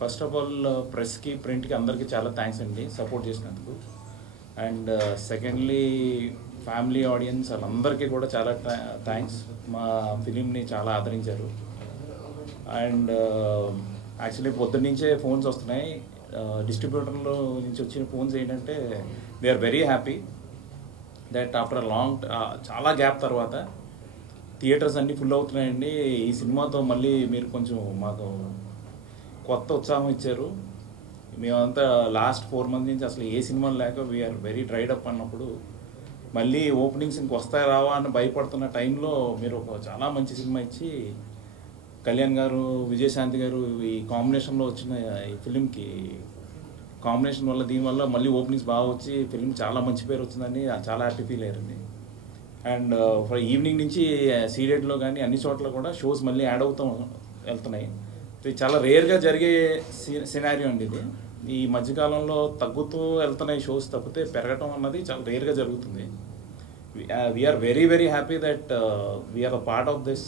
First of all ప్రెస్కి ప్రింట్కి అందరికీ చాలా thanks అండి సపోర్ట్ చేసినందుకు. అండ్ సెకండ్లీ ఫ్యామిలీ ఆడియన్స్ వాళ్ళందరికీ కూడా చాలా థ్యాంక్స్, మా ఫిలింని చాలా ఆదరించారు. అండ్ యాక్చువల్లీ పొద్దున్నుంచే ఫోన్స్ వస్తున్నాయి, డిస్ట్రిబ్యూటర్లో నుంచి వచ్చిన ఫోన్స్ ఏంటంటే they are very happy that after long చాలా గ్యాప్ తర్వాత థియేటర్స్ అన్నీ ఫుల్ అవుతున్నాయండి. ఈ సినిమాతో మళ్ళీ మీరు కొంచెం మాకు కొత్త ఉత్సాహం ఇచ్చారు. మేమంతా లాస్ట్ 4 months నుంచి అసలు ఏ సినిమాలు లేక వీఆర్ వెరీ డ్రైడ్ అప్ అన్నప్పుడు మళ్ళీ ఓపెనింగ్స్ ఇంకొస్తాయి రావా అని భయపడుతున్న టైంలో మీరు ఒక చాలా మంచి సినిమా ఇచ్చి కళ్యాణ్ గారు, విజయశాంతి గారు ఈ కాంబినేషన్లో వచ్చిన ఈ ఫిలింకి కాంబినేషన్ వల్ల దీనివల్ల మళ్ళీ ఓపెనింగ్స్ బాగా వచ్చి ఫిలిం చాలా మంచి పేరు వచ్చిందని చాలా హ్యాపీ ఫీల్ అయ్యారండి. అండ్ ఫర్ ఈవినింగ్ నుంచి సీరియడ్లో కానీ అన్ని చోట్ల కూడా షోస్ మళ్ళీ యాడ్ అవుతూ వెళ్తున్నాయి. ఇది చాలా రేర్గా జరిగే సినారియో అండి. ఇది ఈ మధ్యకాలంలో తగ్గుతూ వెళ్తున్నాయి షోస్ తప్పితే పెరగటం అన్నది చాలా రేర్గా జరుగుతుంది. We are very very happy that we are a part of this.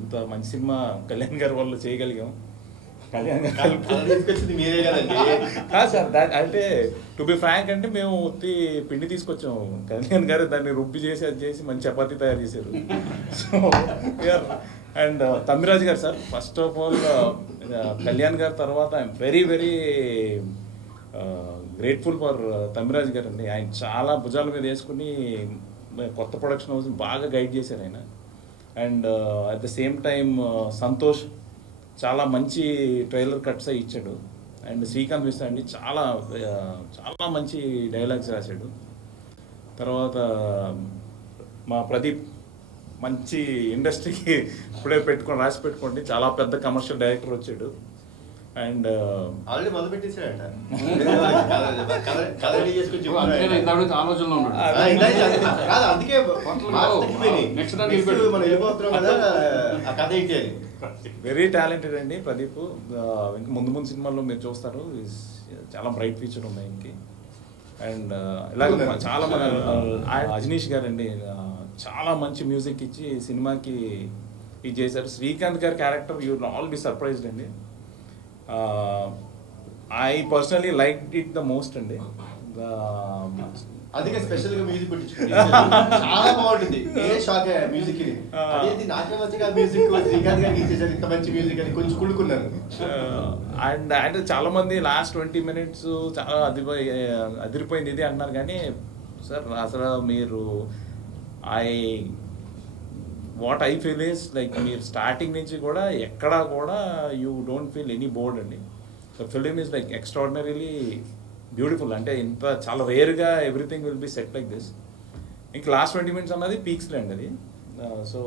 ఇంత మంచి సినిమా కళ్యాణ్ గారి వాళ్ళు చేయగలిగాం. కళ్యాణ్ గారు సార్ అంటే టు బి ఫ్రాంక్ అంటే మేము పిండి తీసుకొచ్చాము, కళ్యాణ్ గారు దాన్ని రుబ్బి చేసి అది చేసి మంచి చపాతీ తయారు చేశారు. సో వీఆర్ అండ్ తమ్మిరాజు గారు sir, first of all Kalyan గారి తర్వాత I'm very very grateful for Tammiraju గారు అండి. ఆయన చాలా భుజాల మీద వేసుకుని కొత్త ప్రొడక్షన్ హౌస్ బాగా గైడ్ చేశారు ఆయన. And at the same time Santosh చాలా మంచి ట్రైలర్ కట్స్ ఇచ్చాడు. అండ్ శ్రీకాంత్ మిశ్రా అండి చాలా చాలా మంచి డైలాగ్స్ రాశాడు. తర్వాత మా ప్రదీప్ మంచి ఇండస్ట్రీకి ఇప్పుడే రాసి పెట్టుకోండి, చాలా పెద్ద కమర్షియల్ డైరెక్టర్ వచ్చాడు. అండ్ ఆల్రెడీ మొదలు పెట్టేసాడంట. వెరీ టాలెంటెడ్ అండి ప్రదీప్. ఇంకా ముందు ముందు సినిమాల్లో మీరు చూస్తారు, చాలా బ్రైట్ ఫ్యూచర్ ఉంది ఆయనకి. అండ్ ఇలాగ చాలా మన అజనీష్ గారు అండి చాలా మంచి మ్యూజిక్ ఇచ్చి సినిమాకి ఇది చేశారు. శ్రీకాంత్ గారి character you will all be surprised అండి. I personally like it the most అండి. అందుకే స్పెషల్ గా మ్యూజిక్ పెట్టించుకుంది, చాలా బాగుంటుంది. నేనే షాక్ అయ్యా మ్యూజిక్ ని. అదేంటి నాకే మంచిగా మ్యూజిక్ శ్రీకాంత్ గారికి ఇచ్చేసారు, ఇంత మంచి మ్యూజిక్ అని కొంచెం కుళ్ళుకున్నాను. అండ్ అంటే చాలా మంది లాస్ట్ 20 minutes చాలా అదిరిపోయింది ఇది అంటున్నారు. కానీ సార్ అసలు మీరు what I feel is like మీరు స్టార్టింగ్ నుంచి కూడా ఎక్కడా కూడా you don't feel any bored అండి. So film is like extraordinarily beautiful. అంటే ఇంత చాలా రేర్గా everything will be set like this. ఇంక లాస్ట్ 20 minutes అన్నది పీక్స్లో అండి అది. సో